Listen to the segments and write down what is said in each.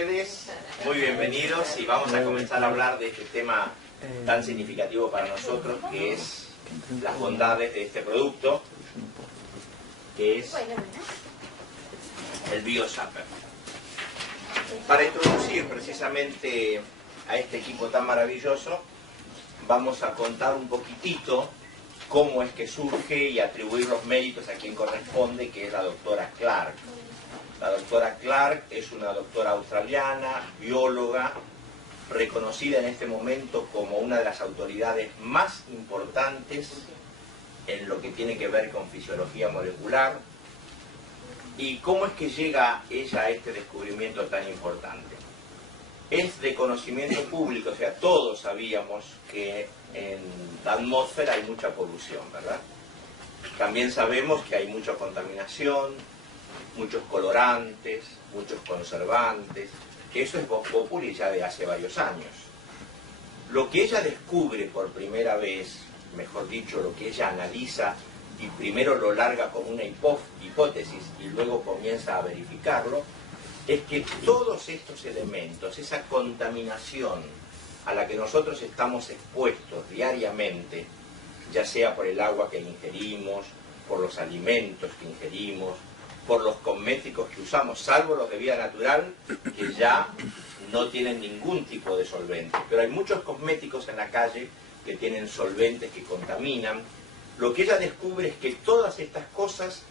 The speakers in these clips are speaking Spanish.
ustedes, muy bienvenidos y vamos a comenzar a hablar de este tema tan significativo para nosotros, que es las bondades de este producto, que es el BioZapper. Para introducir precisamente a este equipo tan maravilloso, vamos a contar un poquitito cómo es que surge y atribuir los méritos a quien corresponde, que es la doctora Clark. La doctora Clark es una doctora australiana, bióloga, reconocida en este momento como una de las autoridades más importantes en lo que tiene que ver con fisiología molecular. ¿Y cómo es que llega ella a este descubrimiento tan importante? Es de conocimiento público, o sea, todos sabíamos que en la atmósfera hay mucha polución, ¿verdad? También sabemos que hay mucha contaminación, muchos colorantes, muchos conservantes, que eso es vox populi ya de hace varios años. Lo que ella descubre por primera vez, mejor dicho, lo que ella analiza y primero lo larga como una hipótesis y luego comienza a verificarlo, es que todos estos elementos, esa contaminación a la que nosotros estamos expuestos diariamente, ya sea por el agua que ingerimos, por los alimentos que ingerimos, por los cosméticos que usamos, salvo los de vida natural, que ya no tienen ningún tipo de solvente. Pero hay muchos cosméticos en la calle que tienen solventes que contaminan. Lo que ella descubre es que todas estas cosas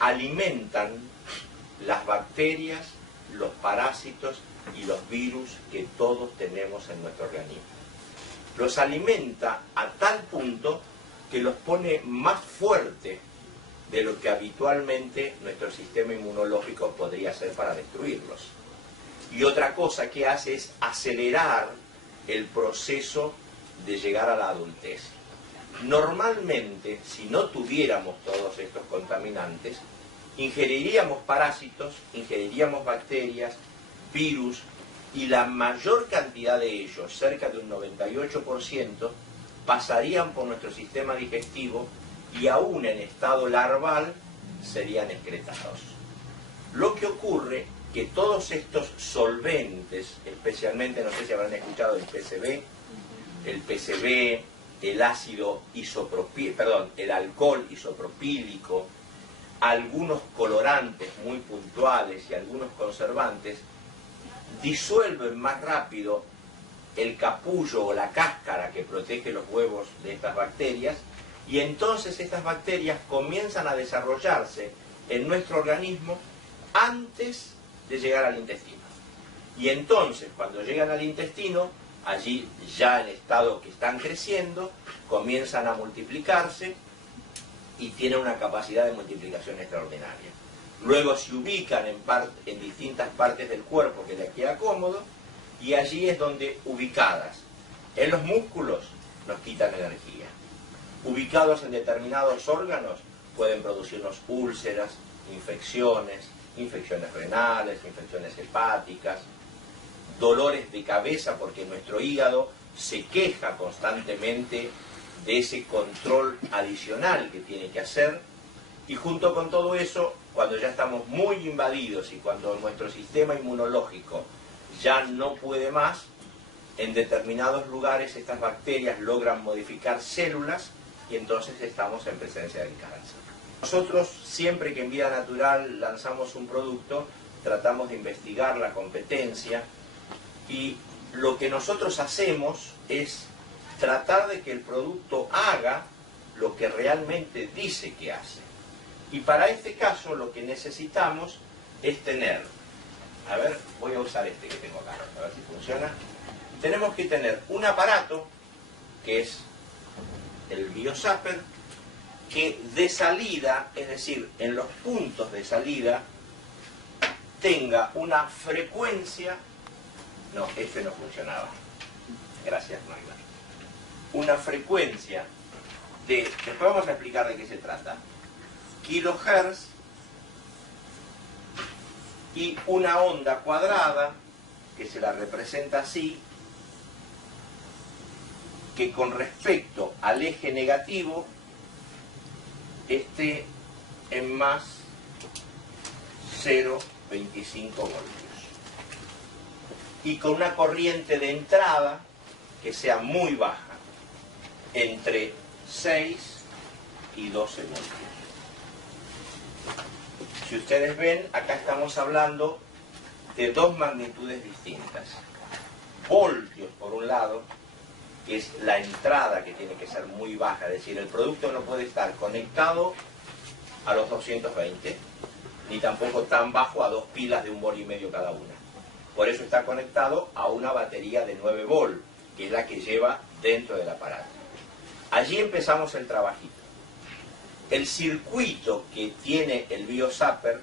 alimentan las bacterias, los parásitos y los virus que todos tenemos en nuestro organismo. Los alimenta a tal punto que los pone más fuertes de lo que habitualmente nuestro sistema inmunológico podría hacer para destruirlos. Y otra cosa que hace es acelerar el proceso de llegar a la adultez. Normalmente, si no tuviéramos todos estos contaminantes, ingeriríamos parásitos, ingeriríamos bacterias, virus, y la mayor cantidad de ellos, cerca de un 98%, pasarían por nuestro sistema digestivo y aún en estado larval serían excretados. Lo que ocurre que todos estos solventes, especialmente, no sé si habrán escuchado el PCB, el ácido isopropílico, perdón, el alcohol isopropílico, algunos colorantes muy puntuales y algunos conservantes, disuelven más rápido el capullo o la cáscara que protege los huevos de estas bacterias, y entonces estas bacterias comienzan a desarrollarse en nuestro organismo antes de llegar al intestino. Y entonces, cuando llegan al intestino, allí ya en estado que están creciendo, comienzan a multiplicarse y tienen una capacidad de multiplicación extraordinaria. Luego se ubican en distintas partes del cuerpo que les queda cómodo, y allí es donde, ubicadas en los músculos, nos quitan energía. Ubicados en determinados órganos, pueden producirnos úlceras, infecciones renales, infecciones hepáticas, dolores de cabeza, porque nuestro hígado se queja constantemente de ese control adicional que tiene que hacer. Y junto con todo eso, cuando ya estamos muy invadidos y cuando nuestro sistema inmunológico ya no puede más, en determinados lugares estas bacterias logran modificar células y entonces estamos en presencia del cáncer. Nosotros, siempre que en Vida Natural lanzamos un producto, tratamos de investigar la competencia, y lo que nosotros hacemos es tratar de que el producto haga lo que realmente dice que hace. Y para este caso lo que necesitamos es tener, a ver, voy a usar este que tengo acá, a ver si funciona. Tenemos que tener un aparato, que es el BioZapper, que de salida, es decir, en los puntos de salida, tenga una frecuencia. No, este no funcionaba. Gracias, Magda. Una frecuencia de, después vamos a explicar de qué se trata, kilohertz, y una onda cuadrada, que se la representa así, que con respecto al eje negativo esté en más 0,25 voltios. y con una corriente de entrada que sea muy baja, entre 6 y 12 voltios. Si ustedes ven, acá estamos hablando de dos magnitudes distintas. Voltios por un lado, que es la entrada que tiene que ser muy baja, es decir, el producto no puede estar conectado a los 220, ni tampoco tan bajo a dos pilas de 1,5 volts cada una. Por eso está conectado a una batería de 9 volts, que es la que lleva dentro del aparato. Allí empezamos el trabajito. El circuito que tiene el BioZapper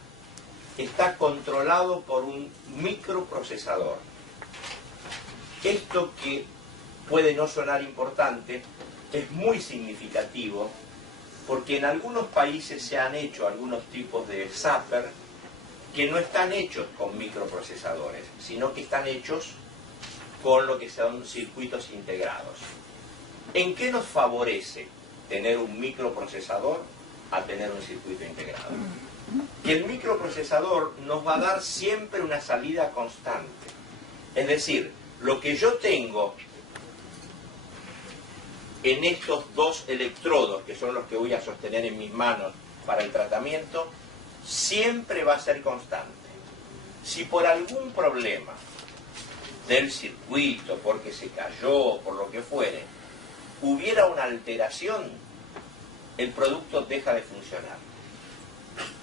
está controlado por un microprocesador. Esto, que puede no sonar importante, es muy significativo porque en algunos países se han hecho algunos tipos de zapper que no están hechos con microprocesadores, sino que están hechos con lo que son circuitos integrados. ¿En qué nos favorece tener un microprocesador a tener un circuito integrado? Que el microprocesador nos va a dar siempre una salida constante. Es decir, lo que yo tengo en estos dos electrodos, que son los que voy a sostener en mis manos para el tratamiento, siempre va a ser constante. Si por algún problema del circuito, porque se cayó, por lo que fuere, hubiera una alteración, el producto deja de funcionar.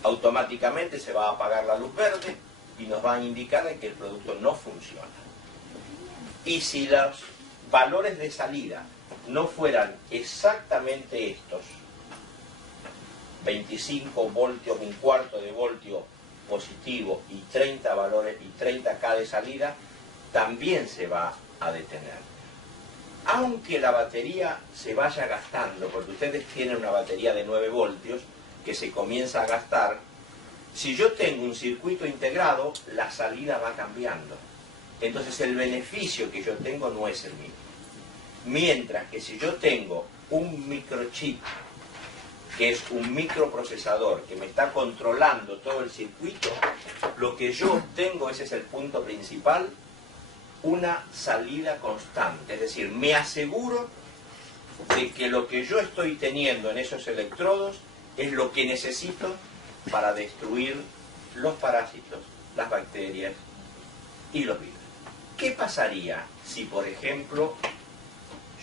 Automáticamente se va a apagar la luz verde y nos va a indicar que el producto no funciona. Y si los valores de salida no fueran exactamente estos, 25 voltios, 1/4 de voltio positivo y 30 valores y 30K de salida, también se va a detener. Aunque la batería se vaya gastando, porque ustedes tienen una batería de 9 voltios que se comienza a gastar, si yo tengo un circuito integrado, la salida va cambiando. Entonces el beneficio que yo tengo no es el mismo. Mientras que si yo tengo un microchip, que es un microprocesador que me está controlando todo el circuito, lo que yo obtengo, ese es el punto principal, una salida constante. Es decir, me aseguro de que lo que yo estoy teniendo en esos electrodos es lo que necesito para destruir los parásitos, las bacterias y los virus. ¿Qué pasaría si, por ejemplo,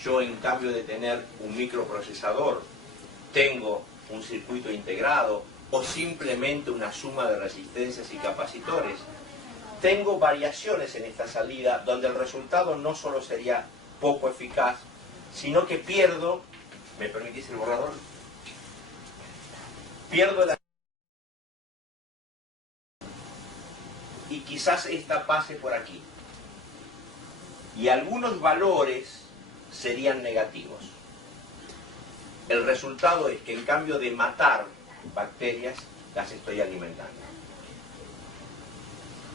yo, en cambio de tener un microprocesador, tengo un circuito integrado o simplemente una suma de resistencias y capacitores? Tengo variaciones en esta salida donde el resultado no solo sería poco eficaz, sino que pierdo, ¿me permitís el borrador? Pierdo la... y quizás esta pase por aquí. Y algunos valores serían negativos. El resultado es que, en cambio de matar bacterias, las estoy alimentando.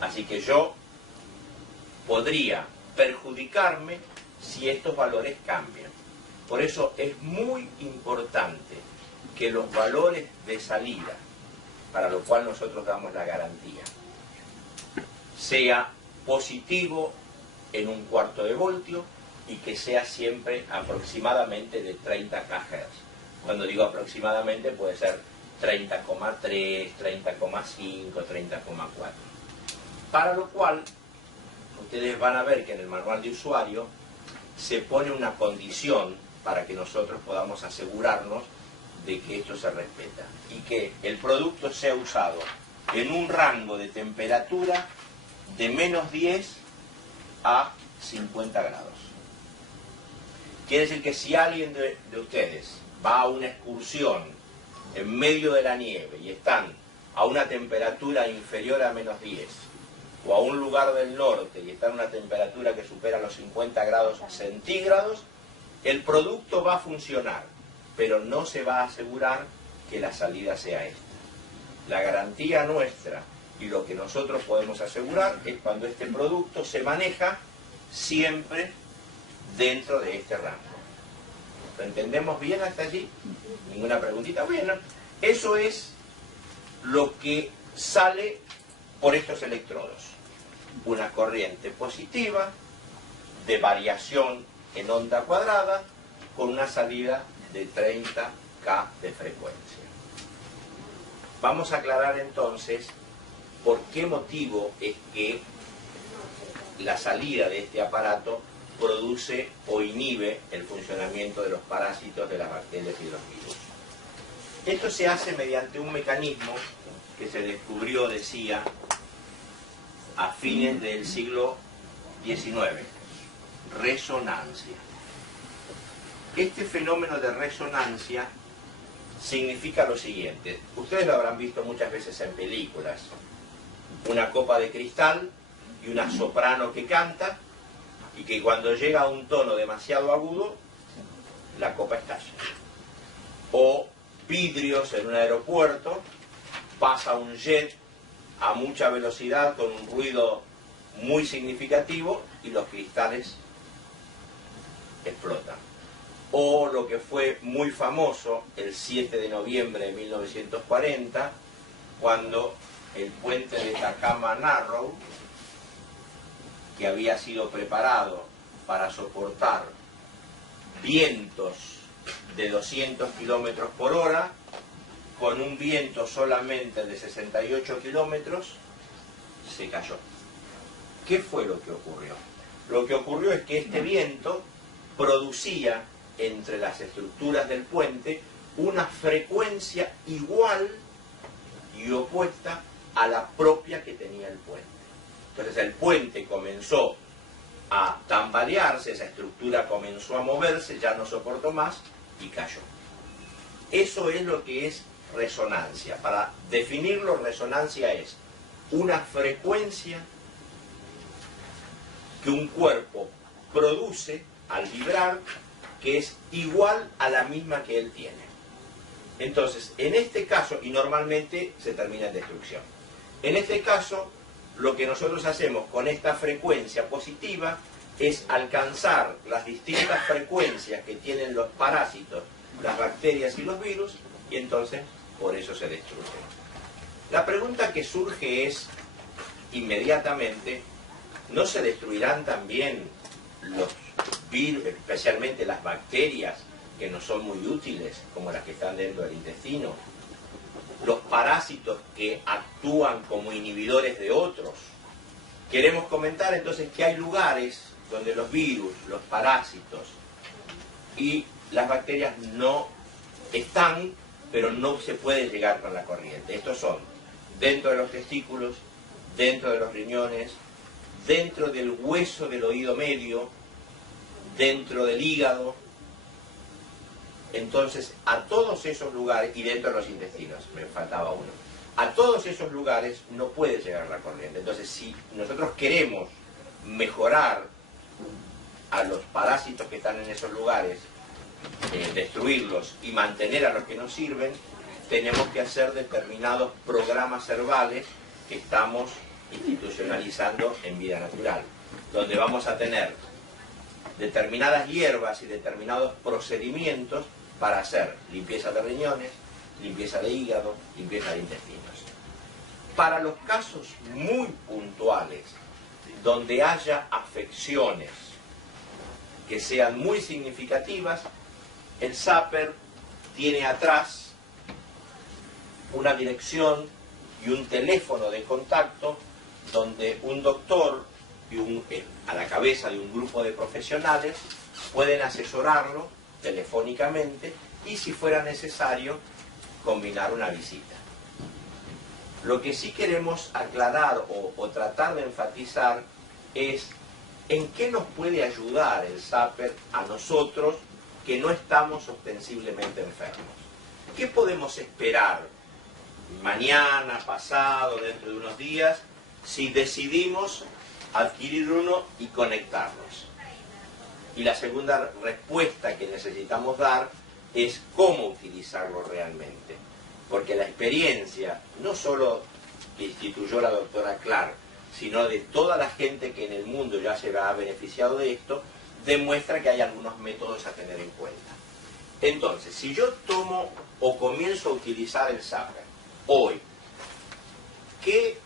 Así que yo podría perjudicarme si estos valores cambian. Por eso es muy importante que los valores de salida, para lo cual nosotros damos la garantía, sea positivo en 1/4 de voltio y que sea siempre aproximadamente de 30 kHz. Cuando digo aproximadamente, puede ser 30,3, 30,5, 30,4. Para lo cual, ustedes van a ver que en el manual de usuario se pone una condición para que nosotros podamos asegurarnos de que esto se respeta y que el producto sea usado en un rango de temperatura de -10 a 50 grados. Quiere decir que si alguien de ustedes va a una excursión en medio de la nieve y están a una temperatura inferior a -10, o a un lugar del norte y están a una temperatura que supera los 50 grados centígrados, el producto va a funcionar, pero no se va a asegurar que la salida sea esta. La garantía nuestra y lo que nosotros podemos asegurar es cuando este producto se maneja siempre dentro de este rango. ¿Lo entendemos bien hasta allí? ¿Ninguna preguntita? Bueno, eso es lo que sale por estos electrodos. una corriente positiva de variación en onda cuadrada con una salida de 30K de frecuencia. Vamos a aclarar entonces por qué motivo es que la salida de este aparato produce o inhibe el funcionamiento de los parásitos, de las bacterias y de los virus. Esto se hace mediante un mecanismo que se descubrió, decía, a fines del siglo XIX, resonancia. Este fenómeno de resonancia significa lo siguiente, ustedes lo habrán visto muchas veces en películas, una copa de cristal y una soprano que canta, y que cuando llega a un tono demasiado agudo, la copa estalla. O vidrios en un aeropuerto, pasa un jet a mucha velocidad con un ruido muy significativo y los cristales explotan. O lo que fue muy famoso el 7 de noviembre de 1940, cuando el puente de Takama Narrow, que había sido preparado para soportar vientos de 200 kilómetros por hora, con un viento solamente de 68 kilómetros, se cayó. ¿Qué fue lo que ocurrió? Lo que ocurrió es que este viento producía entre las estructuras del puente una frecuencia igual y opuesta a la propia que tenía el puente. Entonces el puente comenzó a tambalearse, esa estructura comenzó a moverse, ya no soportó más y cayó. Eso es lo que es resonancia. Para definirlo, resonancia es una frecuencia que un cuerpo produce al vibrar que es igual a la misma que él tiene. Entonces, en este caso, y normalmente se termina en destrucción, en este caso, lo que nosotros hacemos con esta frecuencia positiva es alcanzar las distintas frecuencias que tienen los parásitos, las bacterias y los virus, y entonces por eso se destruyen. La pregunta que surge es, inmediatamente, ¿no se destruirán también los virus, especialmente las bacterias que no son muy útiles, como las que están dentro del intestino? Los parásitos que actúan como inhibidores de otros. Queremos comentar entonces que hay lugares donde los virus, los parásitos y las bacterias no están, pero no se puede llegar con la corriente. Estos son dentro de los testículos, dentro de los riñones, dentro del hueso del oído medio, dentro del hígado. Entonces, a todos esos lugares, y dentro de los intestinos, me faltaba uno, a todos esos lugares no puede llegar la corriente. Entonces, si nosotros queremos mejorar a los parásitos que están en esos lugares, destruirlos y mantener a los que nos sirven, tenemos que hacer determinados programas herbales que estamos institucionalizando en Vida Natural, donde vamos a tener determinadas hierbas y determinados procedimientos para hacer limpieza de riñones, limpieza de hígado, limpieza de intestinos. Para los casos muy puntuales, donde haya afecciones que sean muy significativas, el zapper tiene atrás una dirección y un teléfono de contacto donde un doctor y a la cabeza de un grupo de profesionales pueden asesorarlo telefónicamente y, si fuera necesario, combinar una visita. Lo que sí queremos aclarar o tratar de enfatizar es en qué nos puede ayudar el zapper a nosotros que no estamos ostensiblemente enfermos. ¿Qué podemos esperar mañana, pasado, dentro de unos días, si decidimos adquirir uno y conectarnos? Y la segunda respuesta que necesitamos dar es cómo utilizarlo realmente. Porque la experiencia, no solo que instituyó la doctora Clark, sino de toda la gente que en el mundo ya se ha beneficiado de esto, demuestra que hay algunos métodos a tener en cuenta. Entonces, si yo tomo o comienzo a utilizar el zapper hoy, ¿qué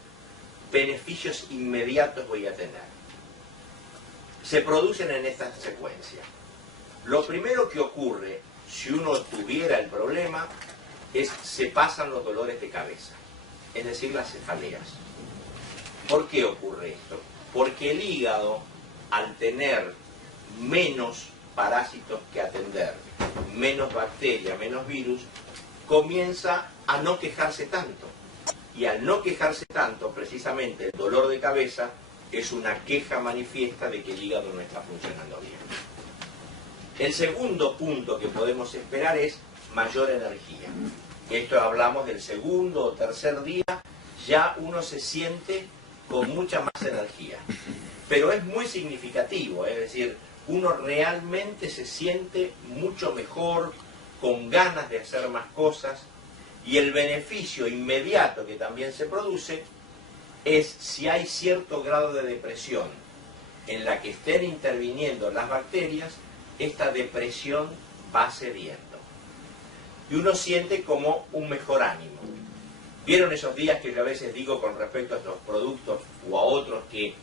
beneficio beneficios inmediatos voy a tener? Se producen en esta secuencia. Lo primero que ocurre, si uno tuviera el problema, es se pasan los dolores de cabeza, es decir, las cefaleas. ¿Por qué ocurre esto? Porque el hígado, al tener menos parásitos que atender, menos bacterias, menos virus, comienza a no quejarse tanto. Y al no quejarse tanto, precisamente el dolor de cabeza es una queja manifiesta de que el hígado no está funcionando bien. El segundo punto que podemos esperar es mayor energía. Esto hablamos del segundo o tercer día, ya uno se siente con mucha más energía. Pero es muy significativo, es decir, uno realmente se siente mucho mejor, con ganas de hacer más cosas, y el beneficio inmediato que también se produce es si hay cierto grado de depresión en la que estén interviniendo las bacterias, esta depresión va cediendo. Y uno siente como un mejor ánimo. ¿Vieron esos días que yo a veces digo con respecto a estos productos o a otros que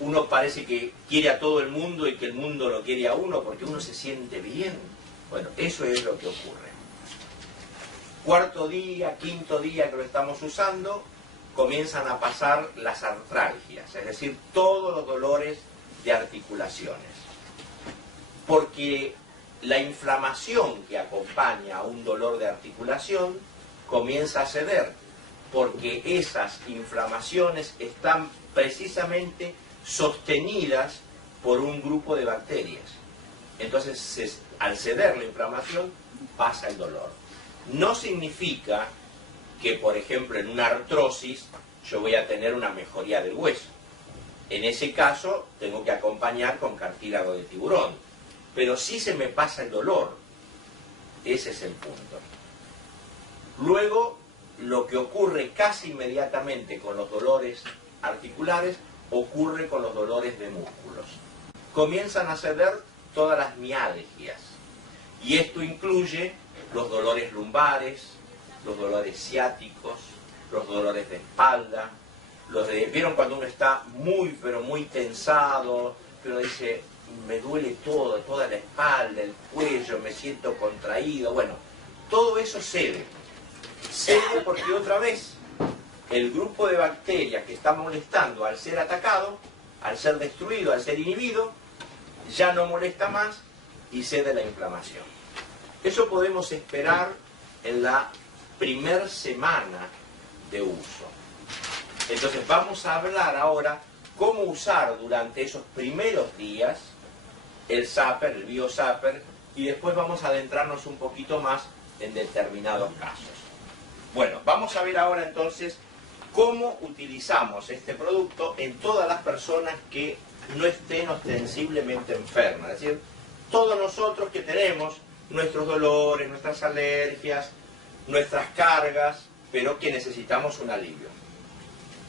uno parece que quiere a todo el mundo y que el mundo lo quiere a uno porque uno se siente bien? Bueno, eso es lo que ocurre. Cuarto día, quinto día que lo estamos usando, comienzan a pasar las artralgias, es decir, todos los dolores de articulaciones. Porque la inflamación que acompaña a un dolor de articulación comienza a ceder, porque esas inflamaciones están precisamente sostenidas por un grupo de bacterias. Entonces, al ceder la inflamación, pasa el dolor. No significa que, por ejemplo, en una artrosis yo voy a tener una mejoría del hueso. En ese caso, tengo que acompañar con cartílago de tiburón. Pero sí se me pasa el dolor. Ese es el punto. Luego, lo que ocurre casi inmediatamente con los dolores articulares, ocurre con los dolores de músculos. Comienzan a ceder todas las mialgias. Y esto incluye los dolores lumbares, los dolores ciáticos, los dolores de espalda, ¿vieron cuando uno está muy, pero muy tensado, pero dice, me duele todo, toda la espalda, el cuello, me siento contraído? Bueno, todo eso cede. Cede porque otra vez el grupo de bacterias que está molestando al ser atacado, al ser destruido, al ser inhibido, ya no molesta más y cede la inflamación. Eso podemos esperar en la primer semana de uso. Entonces vamos a hablar ahora cómo usar durante esos primeros días el Zapper, el BioZapper, y después vamos a adentrarnos un poquito más en determinados casos. Bueno, vamos a ver ahora entonces cómo utilizamos este producto en todas las personas que no estén ostensiblemente enfermas. Es decir, todos nosotros que tenemos nuestros dolores, nuestras alergias, nuestras cargas, pero que necesitamos un alivio.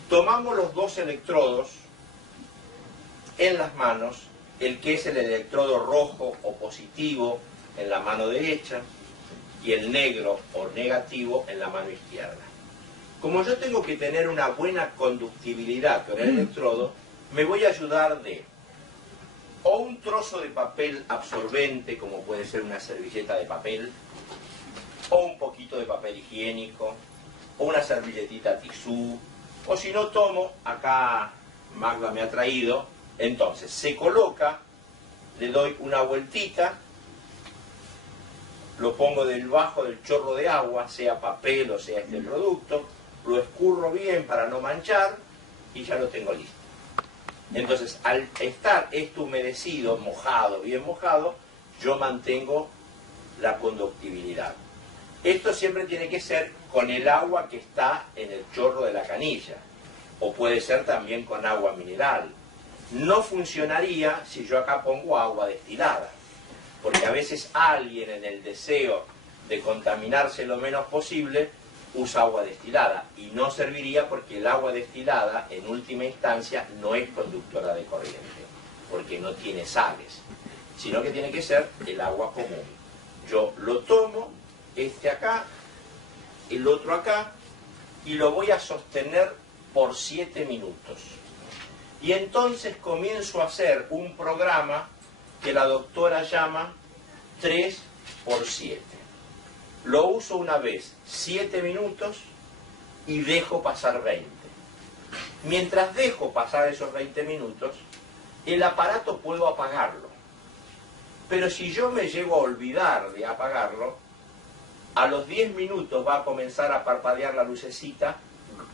Tomamos los dos electrodos en las manos, el que es el electrodo rojo o positivo en la mano derecha y el negro o negativo en la mano izquierda. Como yo tengo que tener una buena conductibilidad con el electrodo, me voy a ayudar de o un trozo de papel absorbente, como puede ser una servilleta de papel, o un poquito de papel higiénico, o una servilletita tisú, o si no tomo, acá Magda me ha traído, entonces se coloca, le doy una vueltita, lo pongo debajo del chorro de agua, sea papel o sea este producto, lo escurro bien para no manchar y ya lo tengo listo. Entonces, al estar esto humedecido, mojado, bien mojado, yo mantengo la conductibilidad. Esto siempre tiene que ser con el agua que está en el chorro de la canilla, o puede ser también con agua mineral. No funcionaría si yo acá pongo agua destilada, porque a veces alguien en el deseo de contaminarse lo menos posible usa agua destilada y no serviría porque el agua destilada en última instancia no es conductora de corriente porque no tiene sales, sino que tiene que ser el agua común. Yo lo tomo, este acá, el otro acá, y lo voy a sostener por 7 minutos. Y entonces comienzo a hacer un programa que la doctora llama 3 por 7. Lo uso una vez 7 minutos y dejo pasar 20. Mientras dejo pasar esos 20 minutos, el aparato puedo apagarlo. Pero si yo me llego a olvidar de apagarlo, a los 10 minutos va a comenzar a parpadear la lucecita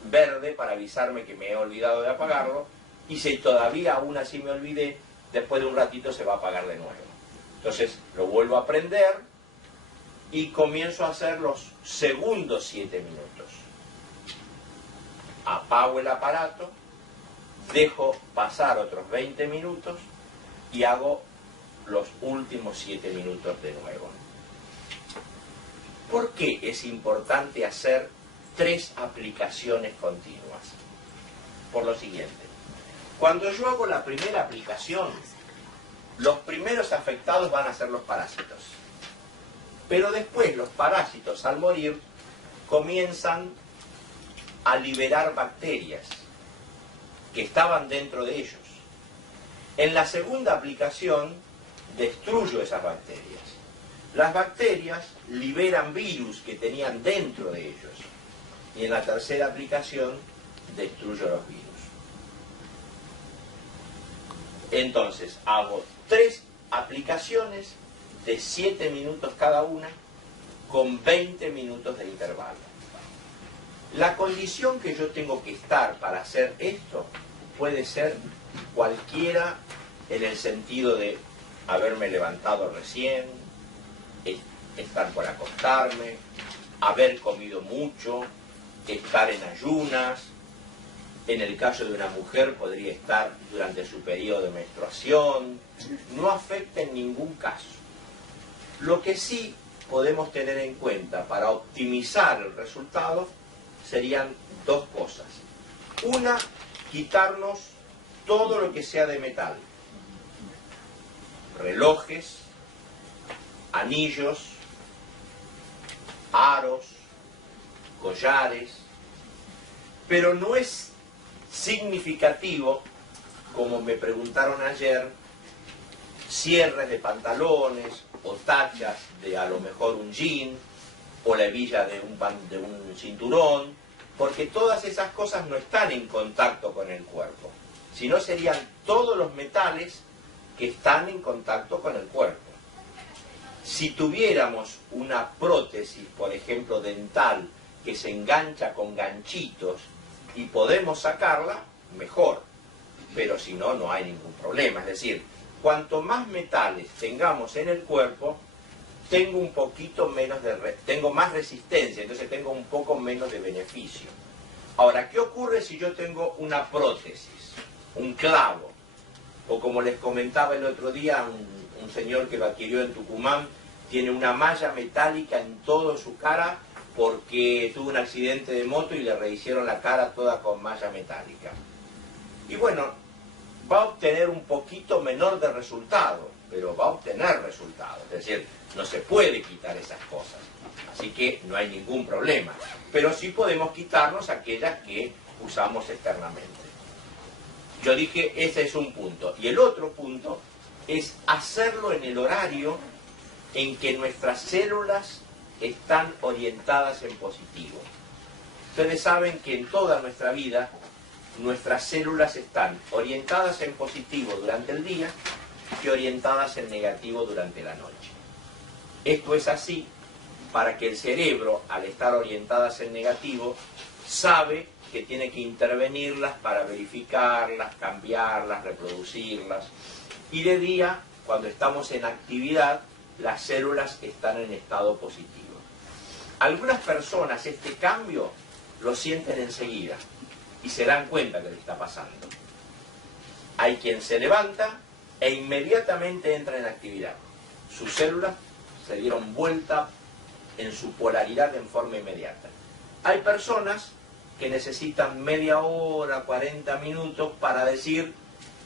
verde para avisarme que me he olvidado de apagarlo, y si todavía aún así me olvidé, después de un ratito se va a apagar de nuevo. Entonces lo vuelvo a prender y comienzo a hacer los segundos 7 minutos. Apago el aparato, dejo pasar otros 20 minutos y hago los últimos 7 minutos de nuevo. ¿Por qué es importante hacer 3 aplicaciones continuas? Por lo siguiente. Cuando yo hago la primera aplicación, los primeros afectados van a ser los parásitos. Pero después los parásitos, al morir, comienzan a liberar bacterias que estaban dentro de ellos. En la segunda aplicación, destruyo esas bacterias. Las bacterias liberan virus que tenían dentro de ellos. Y en la tercera aplicación, destruyo los virus. Entonces, hago 3 aplicaciones de 7 minutos cada una, con 20 minutos de intervalo. La condición que yo tengo que estar para hacer esto puede ser cualquiera, en el sentido de haberme levantado recién, estar por acostarme, haber comido mucho, estar en ayunas. En el caso de una mujer podría estar durante su periodo de menstruación. No afecta en ningún caso. Lo que sí podemos tener en cuenta para optimizar el resultado serían 2 cosas. Una, quitarnos todo lo que sea de metal. Relojes, anillos, aros, collares. Pero no es significativo, como me preguntaron ayer, cierres de pantalones o tachas de a lo mejor un jean o la hebilla de un cinturón, porque todas esas cosas no están en contacto con el cuerpo, sino serían todos los metales que están en contacto con el cuerpo. Si tuviéramos una prótesis, por ejemplo dental, que se engancha con ganchitos y podemos sacarla, mejor. Pero si no, no hay ningún problema. Es decir, cuanto más metales tengamos en el cuerpo, tengo un poquito menos tengo más resistencia, entonces tengo un poco menos de beneficio. Ahora, ¿qué ocurre si yo tengo una prótesis, un clavo? O como les comentaba el otro día, un señor que lo adquirió en Tucumán, tiene una malla metálica en toda su cara porque tuvo un accidente de moto y le rehicieron la cara toda con malla metálica. Y bueno, va a obtener un poquito menor de resultado, pero va a obtener resultados. Es decir, no se puede quitar esas cosas. Así que no hay ningún problema. Pero sí podemos quitarnos aquellas que usamos externamente. Yo dije, ese es un punto. Y el otro punto es hacerlo en el horario en que nuestras células están orientadas en positivo. Ustedes saben que en toda nuestra vida nuestras células están orientadas en positivo durante el día y orientadas en negativo durante la noche. Esto es así para que el cerebro, al estar orientadas en negativo, sabe que tiene que intervenirlas para verificarlas, cambiarlas, reproducirlas. Y de día, cuando estamos en actividad, las células están en estado positivo. Algunas personas este cambio lo sienten enseguida y se dan cuenta que le está pasando. Hay quien se levanta e inmediatamente entra en actividad. Sus células se dieron vuelta en su polaridad en forma inmediata. Hay personas que necesitan media hora, 40 minutos para decir,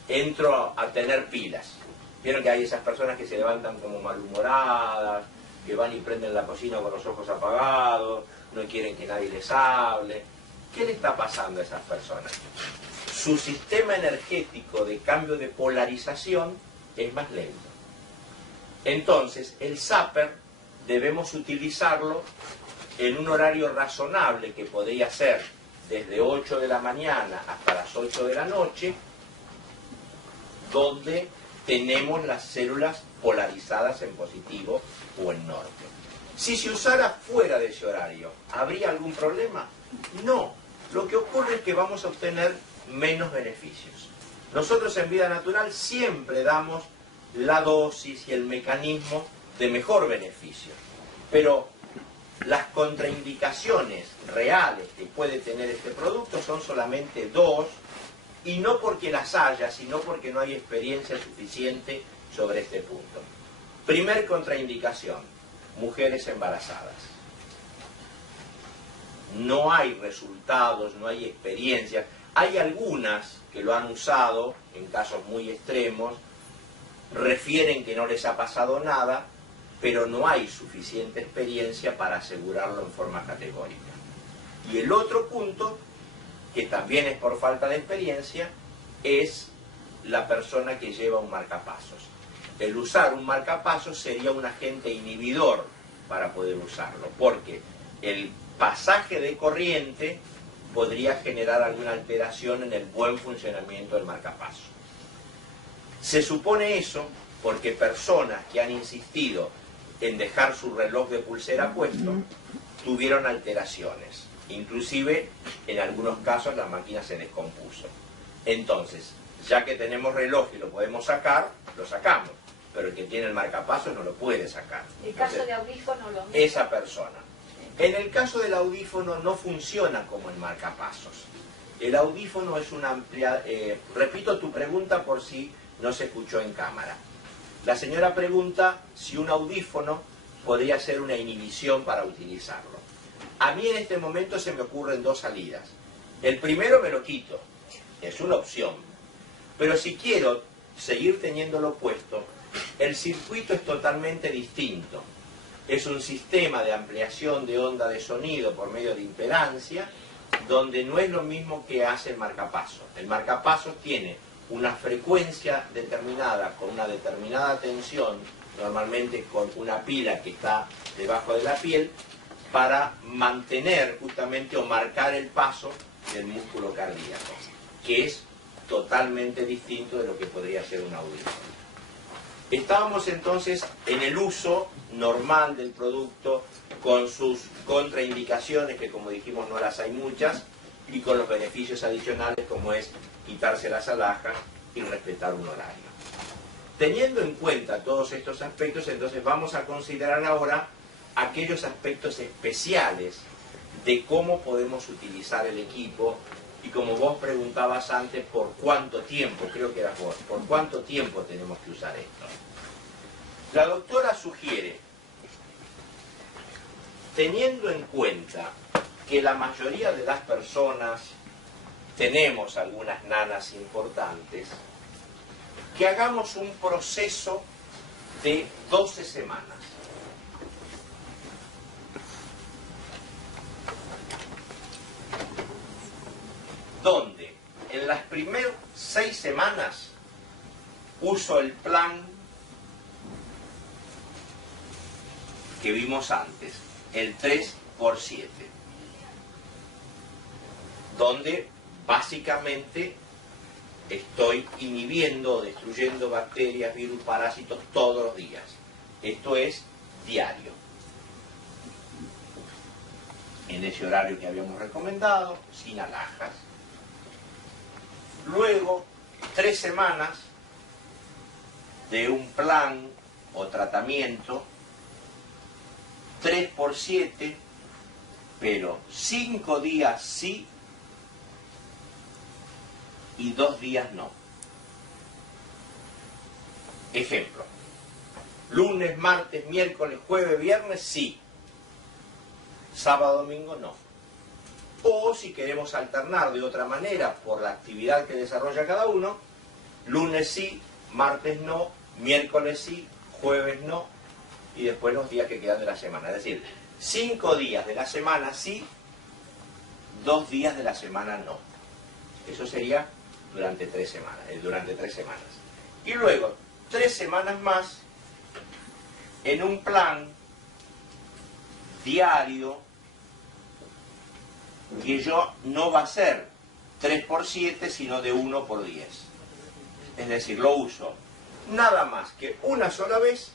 entro a tener pilas. Vieron que hay esas personas que se levantan como malhumoradas, que van y prenden la cocina con los ojos apagados, no quieren que nadie les hable. ¿Qué le está pasando a esas personas? Su sistema energético de cambio de polarización es más lento. Entonces, el zapper debemos utilizarlo en un horario razonable que podría ser desde 8 de la mañana hasta las 8 de la noche, donde tenemos las células polarizadas en positivo o en norte. Si se usara fuera de ese horario, ¿habría algún problema? No. Lo que ocurre es que vamos a obtener menos beneficios. Nosotros en Vida Natural siempre damos la dosis y el mecanismo de mejor beneficio. Pero las contraindicaciones reales que puede tener este producto son solamente dos, y no porque las haya, sino porque no hay experiencia suficiente sobre este punto. Primer contraindicación, mujeres embarazadas. No hay resultados, no hay experiencia. Hay algunas que lo han usado en casos muy extremos, refieren que no les ha pasado nada, pero no hay suficiente experiencia para asegurarlo en forma categórica. Y el otro punto, que también es por falta de experiencia, es la persona que lleva un marcapasos. El usar un marcapasos sería un agente inhibidor para poder usarlo, porque el pasaje de corriente podría generar alguna alteración en el buen funcionamiento del marcapasos. Se supone eso porque personas que han insistido en dejar su reloj de pulsera puesto tuvieron alteraciones. Inclusive, en algunos casos, la máquina se descompuso. Entonces, ya que tenemos reloj y lo podemos sacar, lo sacamos. Pero el que tiene el marcapasos no lo puede sacar. El caso de audífono lo mismo. Esa persona. En el caso del audífono no funciona como el marcapasos. El audífono es una amplia... repito tu pregunta por si no se escuchó en cámara. La señora pregunta si un audífono podría ser una inhibición para utilizarlo. A mí en este momento se me ocurren dos salidas. El primero me lo quito, es una opción. Pero si quiero seguir teniéndolo puesto, el circuito es totalmente distinto. Es un sistema de ampliación de onda de sonido por medio de impedancia, donde no es lo mismo que hace el marcapasos. El marcapasos tiene una frecuencia determinada, con una determinada tensión, normalmente con una pila que está debajo de la piel, para mantener justamente o marcar el paso del músculo cardíaco, que es totalmente distinto de lo que podría ser un audífono. Estábamos entonces en el uso normal del producto, con sus contraindicaciones, que como dijimos no las hay muchas, y con los beneficios adicionales como es quitarse las alhajas y respetar un horario. Teniendo en cuenta todos estos aspectos, entonces vamos a considerar ahora aquellos aspectos especiales de cómo podemos utilizar el equipo, y como vos preguntabas antes, por cuánto tiempo, creo que eras vos, por cuánto tiempo tenemos que usar esto. La doctora sugiere, teniendo en cuenta que la mayoría de las personas tenemos algunas nanas importantes, que hagamos un proceso de 12 semanas. Donde en las primeras 6 semanas uso el plan que vimos antes, el 3×7, donde básicamente estoy inhibiendo o destruyendo bacterias, virus, parásitos todos los días. Esto es diario. En ese horario que habíamos recomendado, sin alhajas. Luego, 3 semanas de un plan o tratamiento, 3×7, pero 5 días sí y 2 días no. Ejemplo, lunes, martes, miércoles, jueves, viernes sí, sábado, domingo no. O si queremos alternar de otra manera por la actividad que desarrolla cada uno, lunes sí, martes no, miércoles sí, jueves no, y después los días que quedan de la semana. Es decir, 5 días de la semana sí, 2 días de la semana no. Eso sería durante 3 semanas. Y luego, 3 semanas más en un plan diario que yo no va a ser 3×7, sino de 1×10. Es decir, lo uso nada más que una sola vez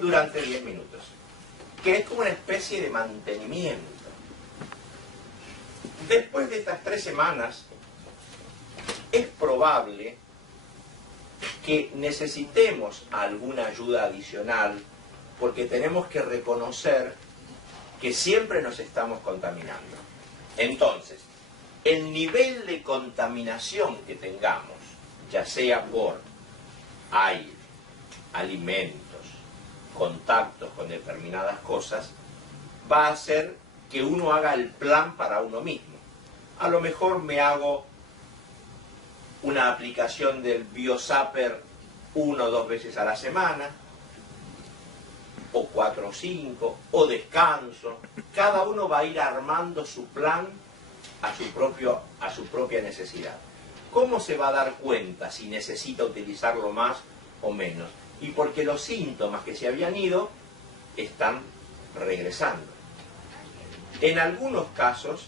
durante 10 minutos. Que es como una especie de mantenimiento. Después de estas 3 semanas, es probable que necesitemos alguna ayuda adicional, porque tenemos que reconocer que siempre nos estamos contaminando. Entonces, el nivel de contaminación que tengamos, ya sea por aire, alimentos, contactos con determinadas cosas, va a hacer que uno haga el plan para uno mismo. A lo mejor me hago una aplicación del BioZapper 1 o 2 veces a la semana, o 4 o 5, o descanso. Cada uno va a ir armando su plan a su propia necesidad. ¿Cómo se va a dar cuenta si necesita utilizarlo más o menos? Y porque los síntomas que se habían ido están regresando. En algunos casos,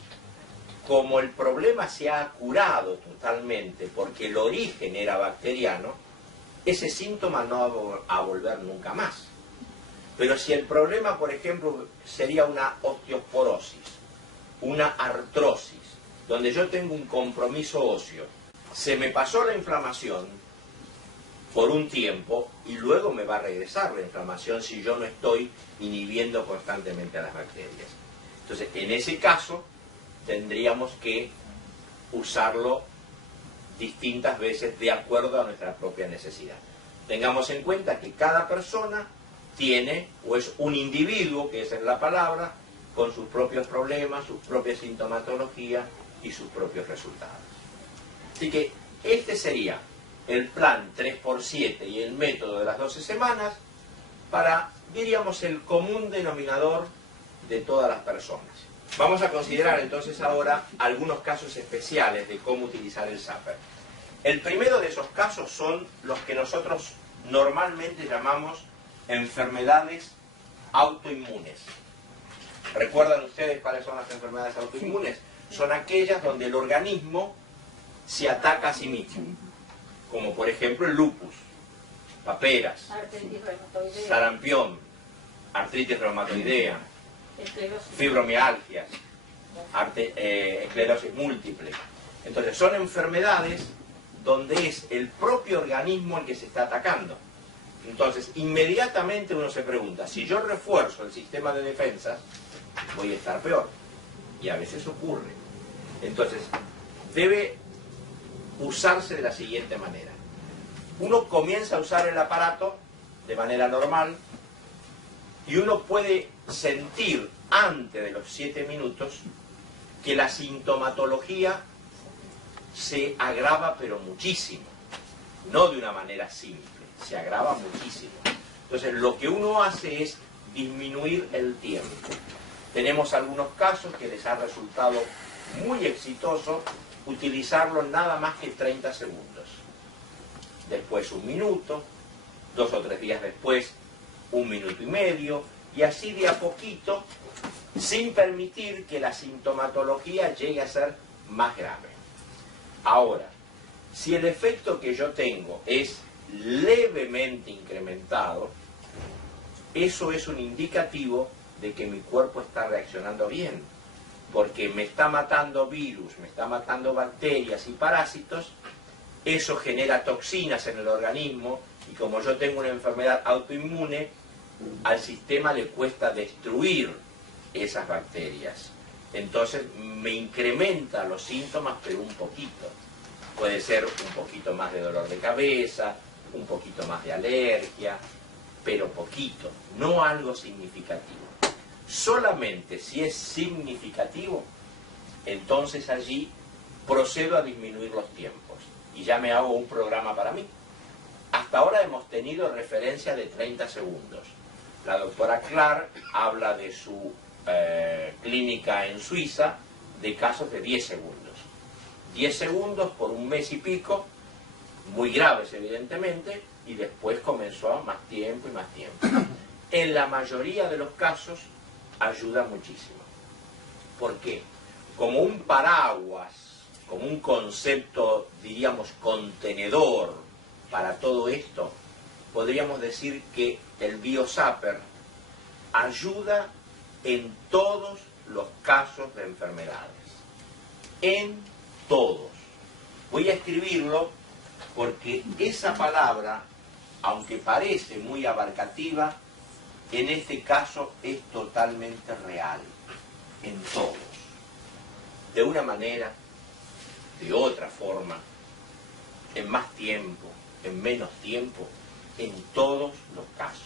como el problema se ha curado totalmente porque el origen era bacteriano, ese síntoma no va a volver nunca más. Pero si el problema, por ejemplo, sería una osteoporosis, una artrosis, donde yo tengo un compromiso óseo, se me pasó la inflamación por un tiempo y luego me va a regresar la inflamación si yo no estoy inhibiendo constantemente a las bacterias. Entonces, en ese caso, tendríamos que usarlo distintas veces de acuerdo a nuestra propia necesidad. Tengamos en cuenta que cada persona tiene, o es un individuo, que esa es la palabra, con sus propios problemas, sus propias sintomatologías y sus propios resultados. Así que este sería el plan 3×7 y el método de las 12 semanas para, diríamos, el común denominador de todas las personas. Vamos a considerar entonces ahora algunos casos especiales de cómo utilizar el Zapper. El primero de esos casos son los que nosotros normalmente llamamos enfermedades autoinmunes. ¿Recuerdan ustedes cuáles son las enfermedades autoinmunes? Son aquellas donde el organismo se ataca a sí mismo, como por ejemplo el lupus, paperas, sarampión, artritis reumatoidea, fibromialgias, esclerosis múltiple. Entonces son enfermedades donde es el propio organismo el que se está atacando. Entonces inmediatamente uno se pregunta, si yo refuerzo el sistema de defensas, voy a estar peor. Y a veces ocurre. Entonces debe usarse de la siguiente manera. Uno comienza a usar el aparato de manera normal y uno puede sentir antes de los 7 minutos que la sintomatología se agrava pero muchísimo, no de una manera simple, se agrava muchísimo. Entonces lo que uno hace es disminuir el tiempo. Tenemos algunos casos que les ha resultado muy exitoso utilizarlo nada más que 30 segundos. Después 1 minuto, 2 o 3 días después 1 minuto y medio, y así de a poquito, sin permitir que la sintomatología llegue a ser más grave. Ahora, si el efecto que yo tengo es levemente incrementado, eso es un indicativo de que mi cuerpo está reaccionando bien, porque me está matando virus, me está matando bacterias y parásitos, eso genera toxinas en el organismo, y como yo tengo una enfermedad autoinmune, al sistema le cuesta destruir esas bacterias. Entonces me incrementa los síntomas, pero un poquito. Puede ser un poquito más de dolor de cabeza, un poquito más de alergia, pero poquito, no algo significativo. Solamente si es significativo, entonces allí procedo a disminuir los tiempos y ya me hago un programa para mí. Hasta ahora hemos tenido referencia de 30 segundos. La doctora Clark habla de su clínica en Suiza, de casos de 10 segundos. 10 segundos por un mes y pico, muy graves evidentemente, y después comenzó a más tiempo y más tiempo. En la mayoría de los casos ayuda muchísimo. ¿Por qué? Como un paraguas, como un concepto, diríamos, contenedor para todo esto, podríamos decir que el BioZapper ayuda en todos los casos de enfermedades. En todos. Voy a escribirlo porque esa palabra, aunque parece muy abarcativa, en este caso es totalmente real. En todos. De una manera, de otra forma, en más tiempo, en menos tiempo, en todos los casos.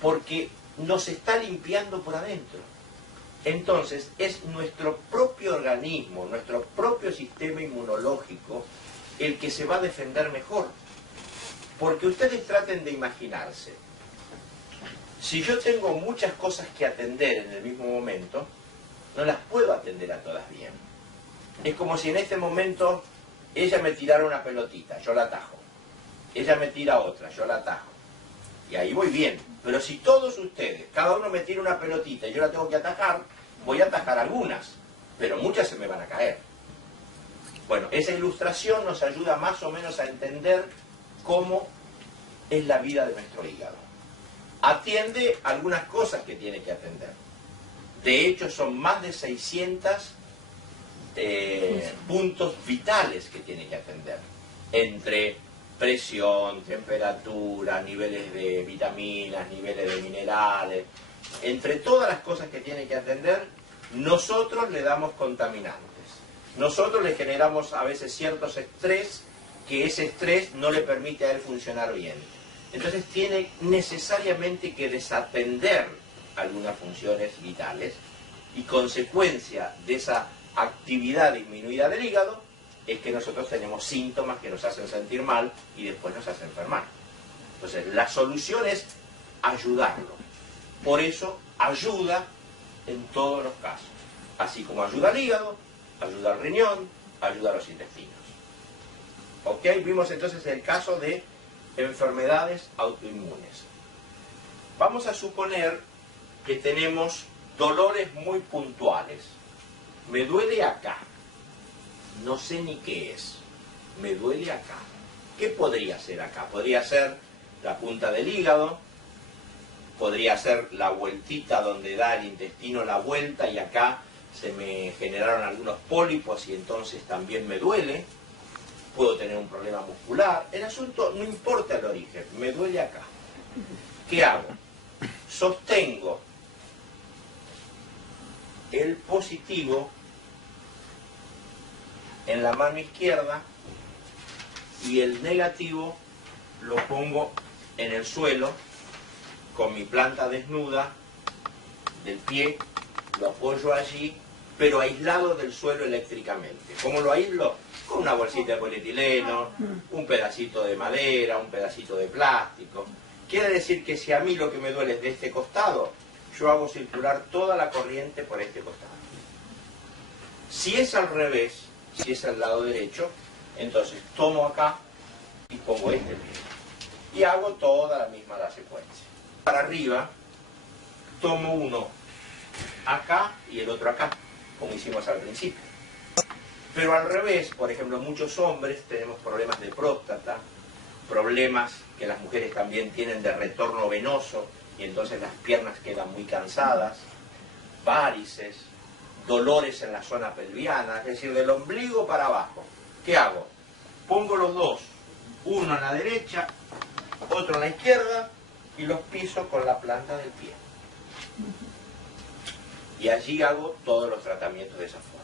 Porque nos está limpiando por adentro. Entonces es nuestro propio organismo, nuestro propio sistema inmunológico el que se va a defender mejor. Porque ustedes traten de imaginarse, si yo tengo muchas cosas que atender en el mismo momento, no las puedo atender a todas bien. Es como si en este momento ella me tirara una pelotita, yo la atajo. Ella me tira otra, yo la atajo. Y ahí voy bien. Pero si todos ustedes, cada uno me tira una pelotita y yo la tengo que atajar, voy a atajar algunas, pero muchas se me van a caer. Bueno, esa ilustración nos ayuda más o menos a entender cómo es la vida de nuestro hígado. Atiende algunas cosas que tiene que atender. De hecho, son más de 600 puntos vitales que tiene que atender. Entre presión, temperatura, niveles de vitaminas, niveles de minerales. Entre todas las cosas que tiene que atender, nosotros le damos contaminantes. Nosotros le generamos a veces ciertos estrés, que ese estrés no le permite a él funcionar bien. Entonces tiene necesariamente que desatender algunas funciones vitales, y consecuencia de esa actividad disminuida del hígado es que nosotros tenemos síntomas que nos hacen sentir mal y después nos hacen enfermar. Entonces la solución es ayudarlo. Por eso ayuda en todos los casos. Así como ayuda al hígado, ayuda al riñón, ayuda a los intestinos. ¿Ok? Vimos entonces el caso de enfermedades autoinmunes. Vamos a suponer que tenemos dolores muy puntuales. Me duele acá. No sé ni qué es. Me duele acá. ¿Qué podría ser acá? Podría ser la punta del hígado, podría ser la vueltita donde da el intestino la vuelta y acá se me generaron algunos pólipos y entonces también me duele. Puedo tener un problema muscular. El asunto no importa el origen, me duele acá. ¿Qué hago? Sostengo el positivo en la mano izquierda y el negativo lo pongo en el suelo con mi planta desnuda del pie, lo apoyo allí, pero aislado del suelo eléctricamente. ¿Cómo lo aíslo? Con una bolsita de polietileno, un pedacito de madera, un pedacito de plástico. Quiere decir que si a mí lo que me duele es de este costado, yo hago circular toda la corriente por este costado. Si es al revés, si es al lado derecho, entonces tomo acá y pongo este pie. Y hago toda la misma secuencia. Para arriba, tomo uno acá y el otro acá, como hicimos al principio. Pero al revés, por ejemplo, muchos hombres tenemos problemas de próstata, problemas que las mujeres también tienen de retorno venoso, y entonces las piernas quedan muy cansadas, varices, dolores en la zona pelviana, es decir, del ombligo para abajo. ¿Qué hago? Pongo los dos, uno a la derecha, otro a la izquierda, y los piso con la planta del pie. Y allí hago todos los tratamientos de esa forma.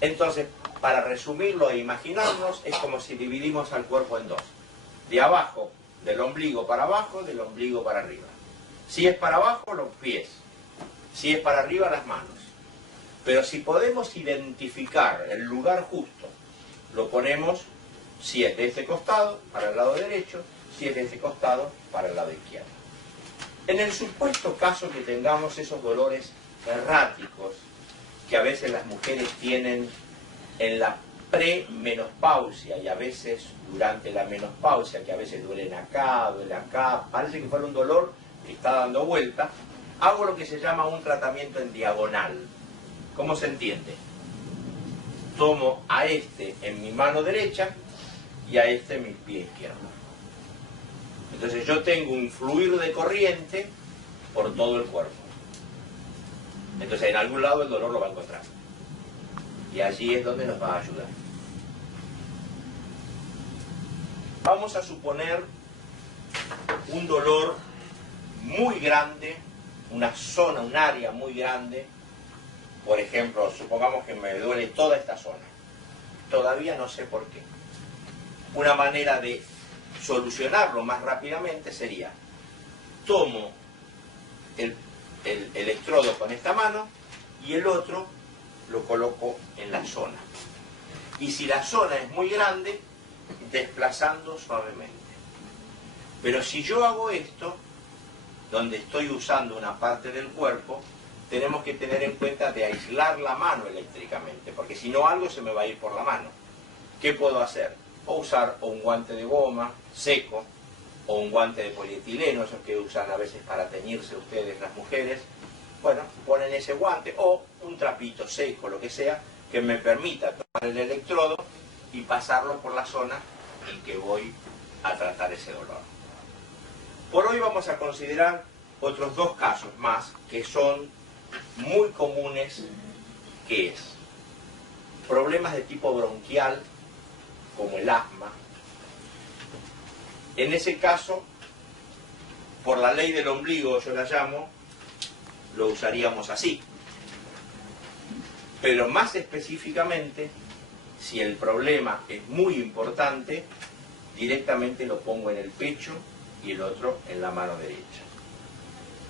Entonces, para resumirlo e imaginarnos, es como si dividimos al cuerpo en dos. De abajo, del ombligo para abajo, del ombligo para arriba. Si es para abajo, los pies. Si es para arriba, las manos. Pero si podemos identificar el lugar justo, lo ponemos, si es de este costado, para el lado derecho, si es de este costado, para el lado izquierdo. En el supuesto caso que tengamos esos dolores erráticos, que a veces las mujeres tienen en la premenopausia y a veces durante la menopausia, que a veces duele acá, parece que fuera un dolor que está dando vuelta, hago lo que se llama un tratamiento en diagonal. ¿Cómo se entiende? Tomo a este en mi mano derecha y a este en mi pie izquierdo. Entonces yo tengo un fluir de corriente por todo el cuerpo. Entonces en algún lado el dolor lo va a encontrar. Y allí es donde nos va a ayudar. Vamos a suponer un dolor muy grande, una zona, un área muy grande. Por ejemplo, supongamos que me duele toda esta zona. Todavía no sé por qué. Una manera de solucionarlo más rápidamente sería, tomo el electrodo con esta mano y el otro lo coloco en la zona. Y si la zona es muy grande, desplazando suavemente. Pero si yo hago esto, donde estoy usando una parte del cuerpo, tenemos que tener en cuenta de aislar la mano eléctricamente, porque si no algo se me va a ir por la mano. ¿Qué puedo hacer? O usar un guante de goma seco, o un guante de polietileno, esos que usan a veces para teñirse ustedes las mujeres. Bueno, ponen ese guante, o un trapito seco, lo que sea, que me permita tomar el electrodo y pasarlo por la zona en que voy a tratar ese dolor. Por hoy vamos a considerar otros dos casos más que son muy comunes, que es problemas de tipo bronquial, como el asma. En ese caso, por la ley del ombligo, yo la llamo, lo usaríamos así. Pero más específicamente, si el problema es muy importante, directamente lo pongo en el pecho y el otro en la mano derecha.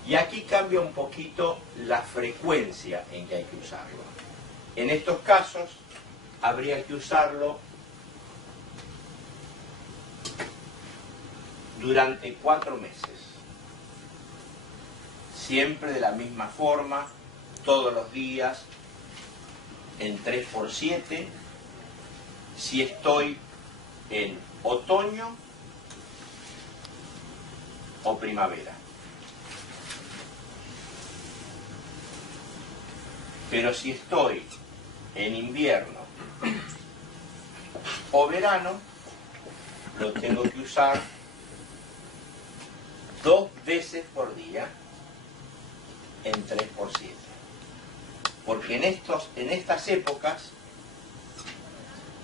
Y aquí cambia un poquito la frecuencia en que hay que usarlo. En estos casos, habría que usarlo durante 4 meses. Siempre de la misma forma, todos los días, en 3×7, si estoy en otoño o primavera. Pero si estoy en invierno o verano, lo tengo que usar 2 veces por día en 3×7. Porque en estas épocas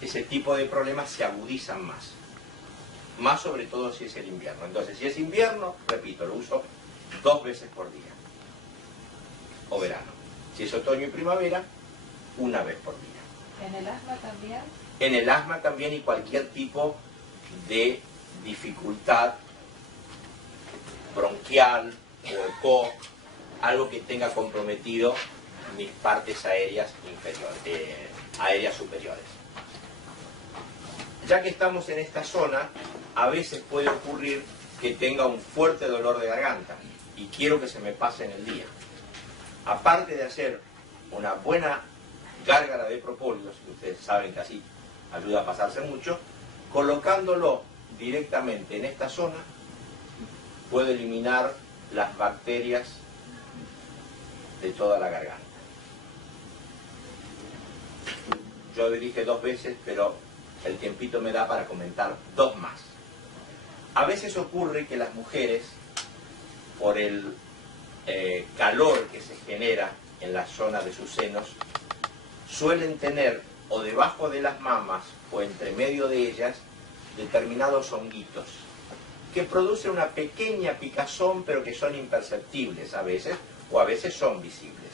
ese tipo de problemas se agudizan más. Más sobre todo si es el invierno. Entonces, si es invierno, repito, lo uso 2 veces por día. O verano. Si es otoño y primavera, 1 vez por día. ¿En el asma también? En el asma también y cualquier tipo de dificultad bronquial o ECO, algo que tenga comprometido mis partes aéreas aéreas superiores. Ya que estamos en esta zona, a veces puede ocurrir que tenga un fuerte dolor de garganta y quiero que se me pase en el día. Aparte de hacer una buena gárgara de propóleos, que ustedes saben que así ayuda a pasarse mucho, colocándolo directamente en esta zona, puedo eliminar las bacterias de toda la garganta. Yo le dije 2 veces, pero el tiempito me da para comentar 2 más. A veces ocurre que las mujeres, por el calor que se genera en la zona de sus senos, suelen tener o debajo de las mamas o entre medio de ellas determinados honguitos que producen una pequeña picazón pero que son imperceptibles a veces o a veces son visibles.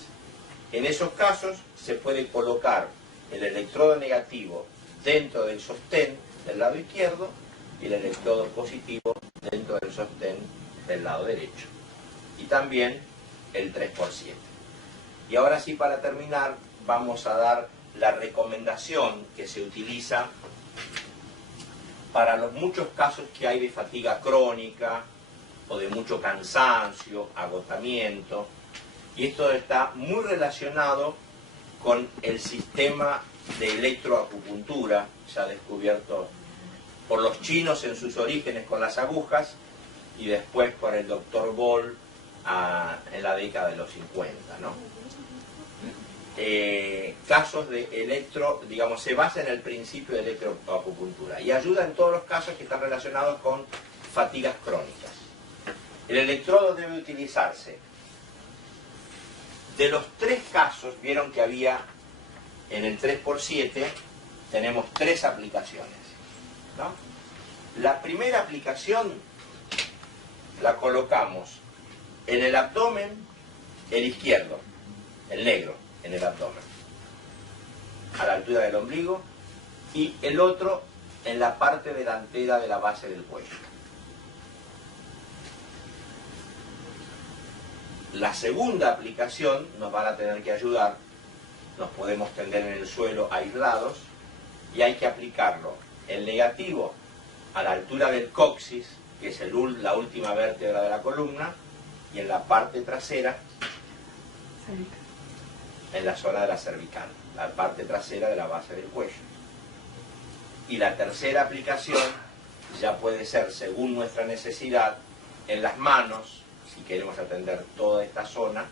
En esos casos se puede colocar el electrodo negativo dentro del sostén del lado izquierdo y el electrodo positivo dentro del sostén del lado derecho. Y también el 3×7. Y ahora sí, para terminar, vamos a dar la recomendación que se utiliza para los muchos casos que hay de fatiga crónica o de mucho cansancio, agotamiento. Y esto está muy relacionado con el sistema de electroacupuntura, ya descubierto por los chinos en sus orígenes con las agujas, y después por el doctor Boll en la década de los 50, ¿no? Casos de digamos, se basa en el principio de electroacupuntura y ayuda en todos los casos que están relacionados con fatigas crónicas. El electrodo debe utilizarse. De los 3 casos, vieron que había en el 3×7, tenemos 3 aplicaciones, ¿no? La primera aplicación la colocamos en el abdomen, el izquierdo, el negro, en el abdomen, a la altura del ombligo, y el otro en la parte delantera de la base del cuello. La segunda aplicación nos van a tener que ayudar, nos podemos tender en el suelo aislados, y hay que aplicarlo, el negativo, a la altura del coxis, que es la última vértebra de la columna, y en la parte trasera, en la zona de la cervical, la parte trasera de la base del cuello. Y la tercera aplicación ya puede ser, según nuestra necesidad, en las manos, si queremos atender toda esta zona,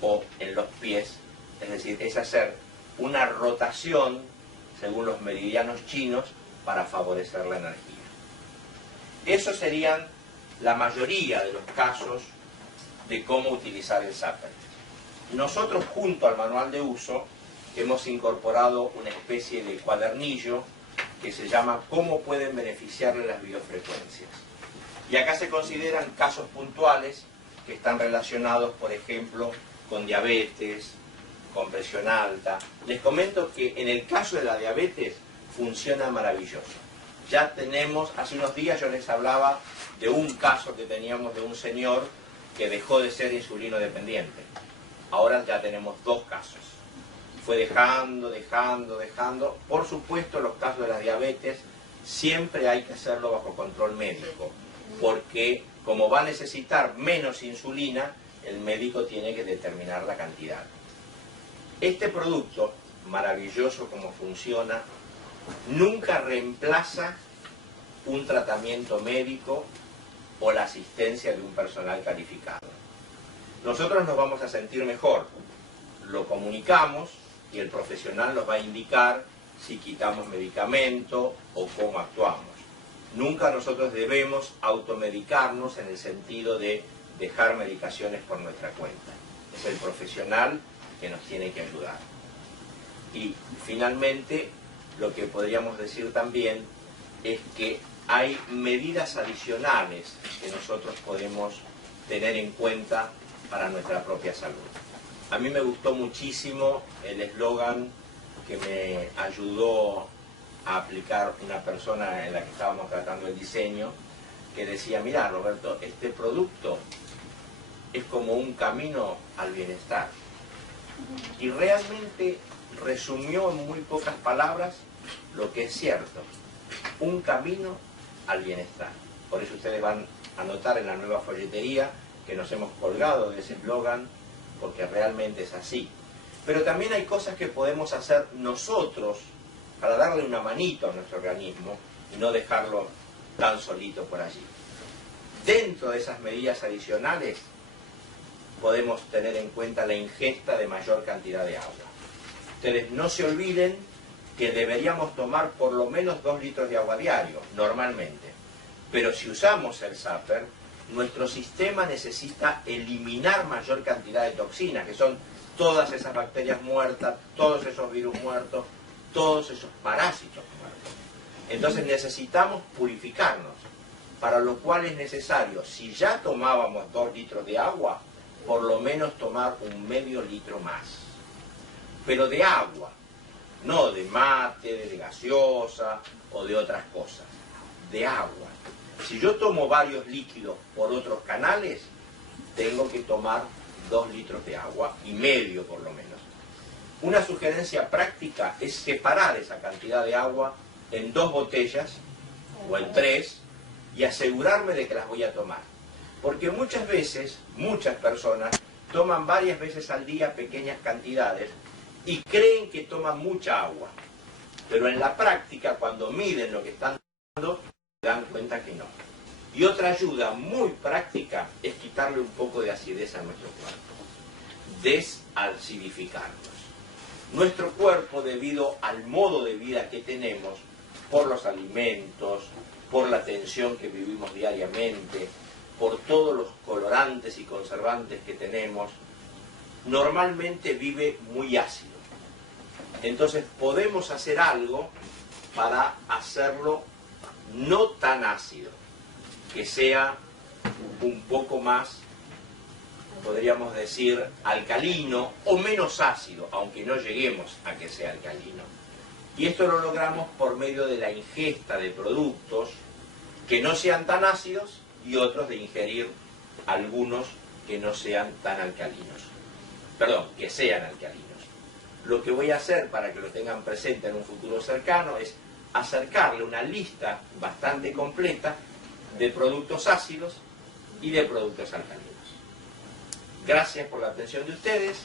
o en los pies, es decir, es hacer una rotación según los meridianos chinos para favorecer la energía. Esos serían la mayoría de los casos de cómo utilizar el zapper. Nosotros, junto al manual de uso, hemos incorporado una especie de cuadernillo que se llama ¿Cómo pueden beneficiarle las biofrecuencias? Y acá se consideran casos puntuales que están relacionados, por ejemplo, con diabetes, con presión alta. Les comento que en el caso de la diabetes funciona maravilloso. Ya tenemos, hace unos días yo les hablaba de un caso que teníamos de un señor que dejó de ser insulino dependiente. Ahora ya tenemos 2 casos. Fue dejando. Por supuesto, los casos de la diabetes siempre hay que hacerlo bajo control médico, porque como va a necesitar menos insulina, el médico tiene que determinar la cantidad. Este producto, maravilloso como funciona, nunca reemplaza un tratamiento médico o la asistencia de un personal calificado. Nosotros nos vamos a sentir mejor, lo comunicamos y el profesional nos va a indicar si quitamos medicamento o cómo actuamos. Nunca nosotros debemos automedicarnos en el sentido de dejar medicaciones por nuestra cuenta. Es el profesional que nos tiene que ayudar. Y finalmente, lo que podríamos decir también es que hay medidas adicionales que nosotros podemos tener en cuenta para nuestra propia salud. A mí me gustó muchísimo el eslogan que me ayudó a aplicar una persona en la que estábamos tratando el diseño, que decía, mirá Roberto, este producto es como un camino al bienestar. Y realmente resumió en muy pocas palabras lo que es cierto, un camino al bienestar. Por eso ustedes van a notar en la nueva folletería que nos hemos colgado de ese eslogan, porque realmente es así. Pero también hay cosas que podemos hacer nosotros para darle una manito a nuestro organismo y no dejarlo tan solito por allí. Dentro de esas medidas adicionales podemos tener en cuenta la ingesta de mayor cantidad de agua. Ustedes no se olviden que deberíamos tomar por lo menos 2 litros de agua diario, normalmente. Pero si usamos el zapper, nuestro sistema necesita eliminar mayor cantidad de toxinas, que son todas esas bacterias muertas, todos esos virus muertos, todos esos parásitos muertos. Entonces necesitamos purificarnos, para lo cual es necesario, si ya tomábamos 2 litros de agua, por lo menos tomar un medio litro más. Pero de agua, no de mate, de gaseosa o de otras cosas, de agua. Si yo tomo varios líquidos por otros canales, tengo que tomar 2 litros de agua y medio por lo menos. Una sugerencia práctica es separar esa cantidad de agua en 2 botellas o en 3 y asegurarme de que las voy a tomar. Porque muchas veces, muchas personas toman varias veces al día pequeñas cantidades y creen que toman mucha agua. Pero en la práctica, cuando miden lo que están tomando, se dan cuenta que no. Y otra ayuda muy práctica es quitarle un poco de acidez a nuestro cuerpo. Desacidificarnos. Nuestro cuerpo, debido al modo de vida que tenemos, por los alimentos, por la tensión que vivimos diariamente, por todos los colorantes y conservantes que tenemos, normalmente vive muy ácido. Entonces podemos hacer algo para hacerlo no tan ácido, que sea un poco más, podríamos decir, alcalino o menos ácido, aunque no lleguemos a que sea alcalino. Y esto lo logramos por medio de la ingesta de productos que no sean tan ácidos y otros de ingerir algunos que no sean tan alcalinos. Perdón, que sean alcalinos. Lo que voy a hacer para que lo tengan presente en un futuro cercano es acercarle una lista bastante completa de productos ácidos y de productos alcalinos. Gracias por la atención de ustedes.